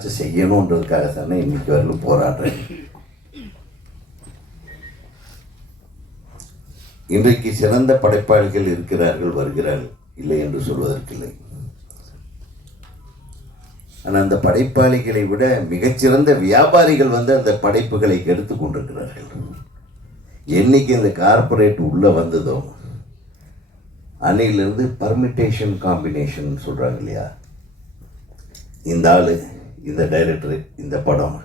ஏதாச்சும் செய்யணுன்றதுக்காக தானே இன்னைக்கு வரலும் போராடுறேன் இன்றைக்கு சிறந்த படைப்பாளிகள் இருக்கிறார்கள் வருகிறார்கள் இல்லை என்று சொல்வதற்கில்லை ஆனால் அந்த படைப்பாளிகளை விட மிகச்சிறந்த வியாபாரிகள் வந்து அந்த படைப்புகளை எடுத்து கொண்டிருக்கிறார்கள் என்னைக்கு இந்த கார்ப்பரேட் உள்ள வந்ததோ அன்னையிலிருந்து பர்மிட்டேஷன் காம்பினேஷன் சொல்றாங்க இல்லையா இந்த ஆளு இந்த டைரக்டர் இந்த படம்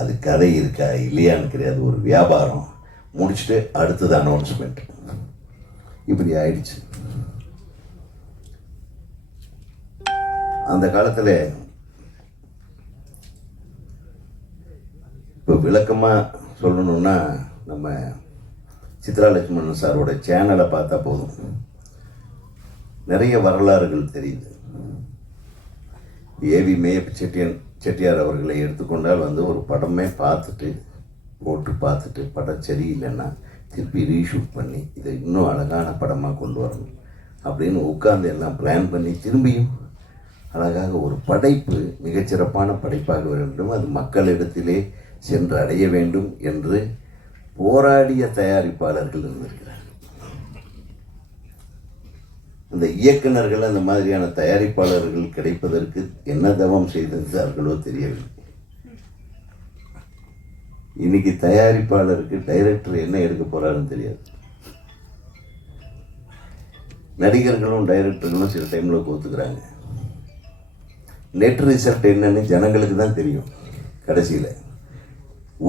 அது கதை இருக்கா இல்லையான்னு கிடையாது ஒரு வியாபாரம். முடிச்சுட்டு அடுத்தது அனௌன்ஸ்மெண்ட் இப்படி ஆயிடுச்சு. அந்த காலத்தில் இப்போ விளக்கமாக சொல்லணும்னா நம்ம சித்ரா லட்சுமணன் சாரோட சேனலை பார்த்தா போதும். நிறைய வரலாறுகள் தெரியுது. ஏவி மேயப் செட்டியன் செட்டியார் அவர்களை எடுத்துக்கொண்டால் வந்து ஒரு படமே பார்த்துட்டு போட்டு பார்த்துட்டு படம் சரியில்லைன்னா திருப்பி ரீஷூட் பண்ணி இதை இன்னும் அழகான படமாக கொண்டு வரணும் அப்படின்னு உட்கார்ந்து எல்லாம் பிளான் பண்ணி திரும்பியும் அழகாக ஒரு படைப்பு மிகச்சிறப்பான படைப்பாக வேண்டும். அது மக்களிடத்திலே சென்று அடைய வேண்டும் என்று போராடிய தயாரிப்பாளர்கள் இருந்திருக்கிறார்கள். அந்த இயக்குனர்கள் அந்த மாதிரியான தயாரிப்பாளர்கள் கிடைப்பதற்கு என்ன தவம் செய்திருந்தார்களோ தெரியவில்லை. இன்னைக்கு தயாரிப்பாளருக்கு டைரக்டர் என்ன எடுக்க போறாருன்னு தெரியாது. நடிகர்களும் டைரக்டர்களும் சில டைமில் கோத்துக்கிறாங்க நெட் ரிசல்ட் என்னன்னு ஜனங்களுக்கு தான் தெரியும் கடைசியில்.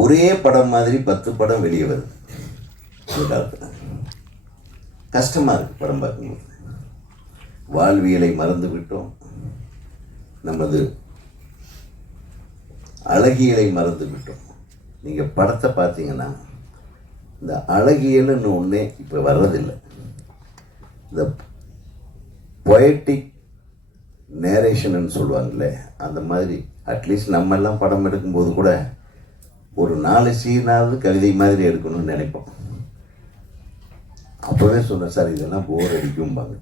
ஒரே படம் மாதிரி பத்து படம் வெளியே வருது. இந்த காலத்தில். கஷ்டமாக இருக்குது படம் பார்க்கும்போது. வாழ்வியலை மறந்துவிட்டோம். நமது அழகியலை மறந்து விட்டோம் நீங்கள் படத்தை பார்த்தீங்கன்னா இந்த அழகியல்னு ஒன்றே இப்போ வர்றதில்லை. இந்த பொயட்டிக் நேரேஷன்னு சொல்லுவாங்கல்ல அந்த மாதிரி அட்லீஸ்ட் நம்ம எல்லாம் படம் எடுக்கும்போது கூட ஒரு நாலு சீனாவது கவிதை மாதிரி எடுக்கணும்னு நினைப்போம். அப்போவே சொன்னேன் சார் இதெல்லாம் போர் அடிக்கும்பாங்க.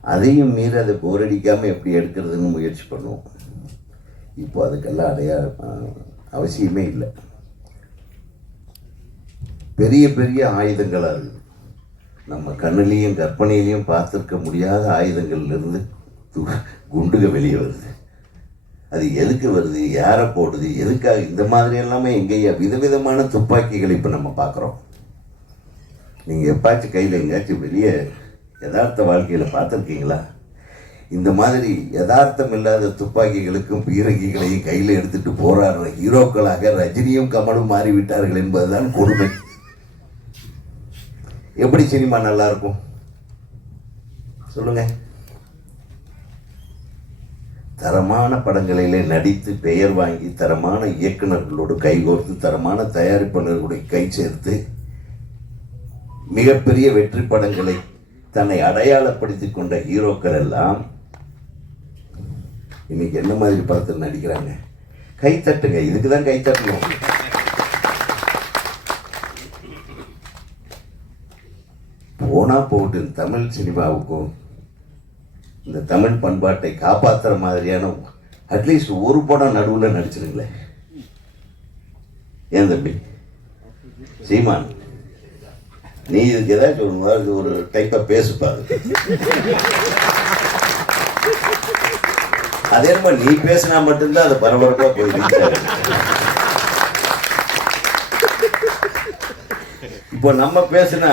அதையும் மீறி அதை போரடிக்காமல் எப்படி எடுக்கிறதுன்னு முயற்சி பண்ணுவோம். இப்போ அதுக்கெல்லாம் அடையா அவசியமே இல்லை. பெரிய பெரிய ஆயுதங்களாக இருக்குது நம்ம கண்ணிலையும் கற்பனையிலையும் பார்த்துருக்க முடியாத ஆயுதங்கள்லேருந்து து- குண்டுக வெளியே வருது. அது எதுக்கு வருது? யாரை போடுது? எதுக்காக? இந்த மாதிரி எல்லாமே எங்கேயா? விதவிதமான துப்பாக்கிகள் இப்போ நம்ம பார்க்குறோம். நீங்கள் எப்பாச்சும் கையில் எங்கேயாச்சும் வெளியே யதார்த்த வாழ்க்கையில் பார்த்துருக்கீங்களா? இந்த மாதிரி யதார்த்தம் இல்லாத துப்பாக்கிகளுக்கும் பீரங்கிகளையும் கையில் எடுத்துட்டு போராடுற ஹீரோக்களாக ரஜினியும் கமலும் மாறிவிட்டார்கள் என்பதுதான் கொடுமை. எப்படி சினிமா நல்லா இருக்கும்? சொல்லுங்க. தரமான படங்களிலே நடித்து பெயர் வாங்கி தரமான இயக்குனர்களோடு கைகோர்த்து தரமான தயாரிப்பாளர்களுடைய கை சேர்த்து மிகப்பெரிய வெற்றி படங்களை தன்னை அடையாளப்படுத்திக் கொண்ட ஹீரோக்கள் எல்லாம் இன்னைக்கு என்ன மாதிரி படத்தில் நடிக்கிறாங்க? கை தட்டுங்க. இதுக்கு தான் கை தட்டணும். போனா போட்டு தமிழ் சினிமாவுக்கும் இந்த தமிழ் பண்பாட்டை காப்பாற்றுற மாதிரியான அட்லீஸ்ட் ஒரு படம் நடுவில் நடிச்சிருங்களேன். ஏன் தம்பி? சீமான். நீ இதுக்கு ஏதாச்சும் ஒரு மாதிரி ஒரு டைப்பை பேசுப்பாரு. அதே மாதிரி நீ பேசினா மட்டும்தான் அது பரபரப்பாக போய் இப்போ நம்ம பேசினா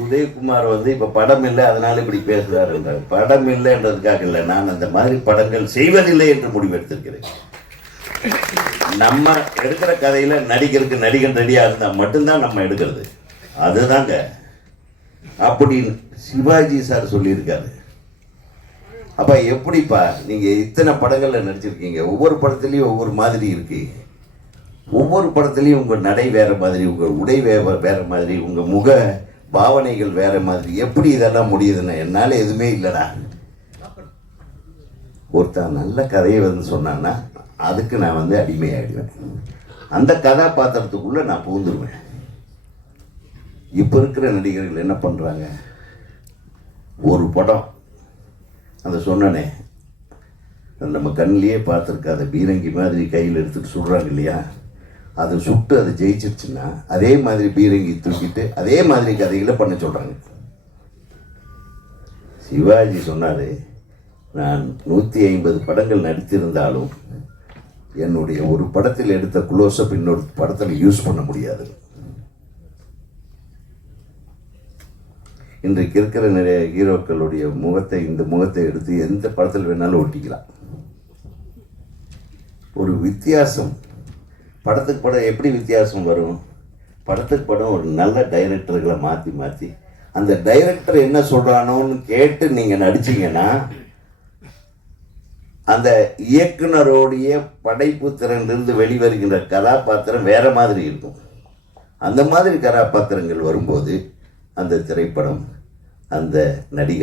உதயகுமார் வந்து இப்போ படம் இல்லை அதனால இப்படி பேசுறாருன்றார் படம் இல்லைன்றதுக்காக இல்லை நான் அந்த மாதிரி படங்கள் செய்வதில்லை என்று முடிவெடுத்திருக்கிறேன். நம்ம எடுக்கிற கதையில் நடிகருக்கு நடிகன் ரெடியாக இருந்தால் மட்டும்தான் நம்ம எடுக்கிறது. அதுதாங்க. அப்படின்னு சிவாஜி சார் சொல்லியிருக்காரு. அப்ப எப்படிப்பா நீங்க இத்தனை படங்கள்ல நடிச்சிருக்கீங்க? ஒவ்வொரு படத்துலயும் ஒவ்வொரு மாதிரி இருக்கு. ஒவ்வொரு படத்துலயும் உங்க நடை வேற மாதிரி உங்க உடை வேற வேறு மாதிரி உங்க முக பாவனைகள் வேற மாதிரி. எப்படி இதெல்லாம் முடியுதுன்னா என்னால எதுவுமே இல்லடா. ஒருத்தன் நல்ல கதையை வந்து சொன்னான்னா அதுக்கு நான் வந்து அடிமையாகிடுவேன் அந்த கதாபாத்திரத்துக்குள்ளே நான் பூந்துருவேன் இப்போ இருக்கிற நடிகர்கள் என்ன பண்ணுறாங்க ஒரு படம். அந்த சொன்னனே நம்ம கண்ணிலேயே பார்த்துருக்காத பீரங்கி மாதிரி கையில் எடுத்துட்டு சுடுறாங்க இல்லையா? அதை சுட்டு அதை ஜெயிச்சிருச்சுன்னா அதே மாதிரி பீரங்கி தூக்கிட்டு அதே மாதிரி கதைகளை பண்ண சொல்கிறாங்க சிவாஜி சொன்னார் நான் நூற்றி ஐம்பது படங்கள் நடித்திருந்தாலும் என்னுடைய ஒரு படத்தில் எடுத்த குளோசப் இன்னொரு படத்தில் யூஸ் பண்ண முடியாது. இன்றைக்கு இருக்கிற நிறைய ஹீரோக்களுடைய முகத்தை இந்த முகத்தை எடுத்து எந்த படத்தில் வேணாலும் ஒட்டிக்கலாம். ஒரு வித்தியாசம். படத்துக்கு படம் எப்படி வித்தியாசம் வரும்? படத்துக்கு படம் ஒரு நல்ல டைரக்டர்களை மாற்றி மாற்றி அந்த டைரக்டர் என்ன சொல்கிறானோன்னு கேட்டு நீங்கள் நடிச்சிங்கன்னா அந்த இயக்குனருடைய படைப்பு திறனிலிருந்து வெளிவருகின்ற கதாபாத்திரம் வேறு மாதிரி இருக்கும். அந்த மாதிரி கதாபாத்திரங்கள் வரும்போது அந்த திரைப்படம் அந்த நடிகர்